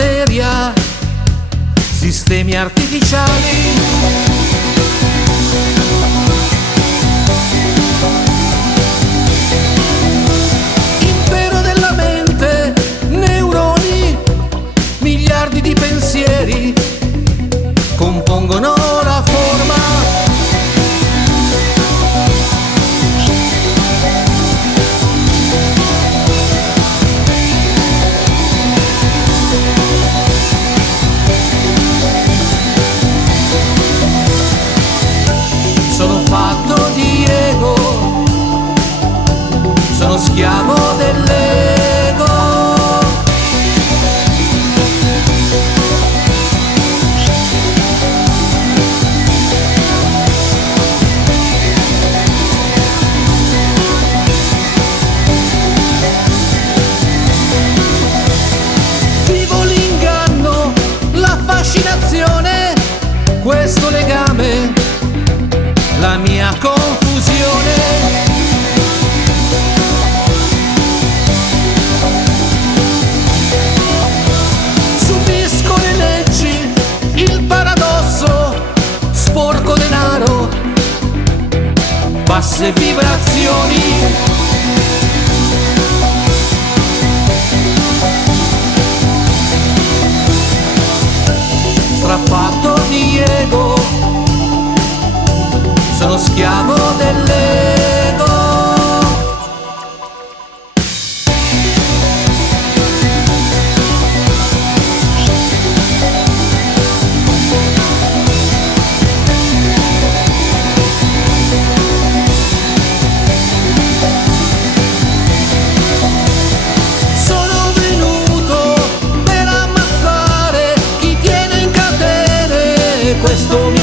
materia, sistemi artificiali. Impero della mente, neuroni, miliardi di pensieri compongono la forma. Sono fatto di ego, sono schiavo dell'ego. Vivo l'inganno, la fascinazione, questo legame, la mia confusione. Subisco le leggi, il paradosso, sporco denaro, basse vibrazioni. Strafatto di ego, sono schiavo dell'ego. Sono venuto per ammazzare chi tiene in catene questo mio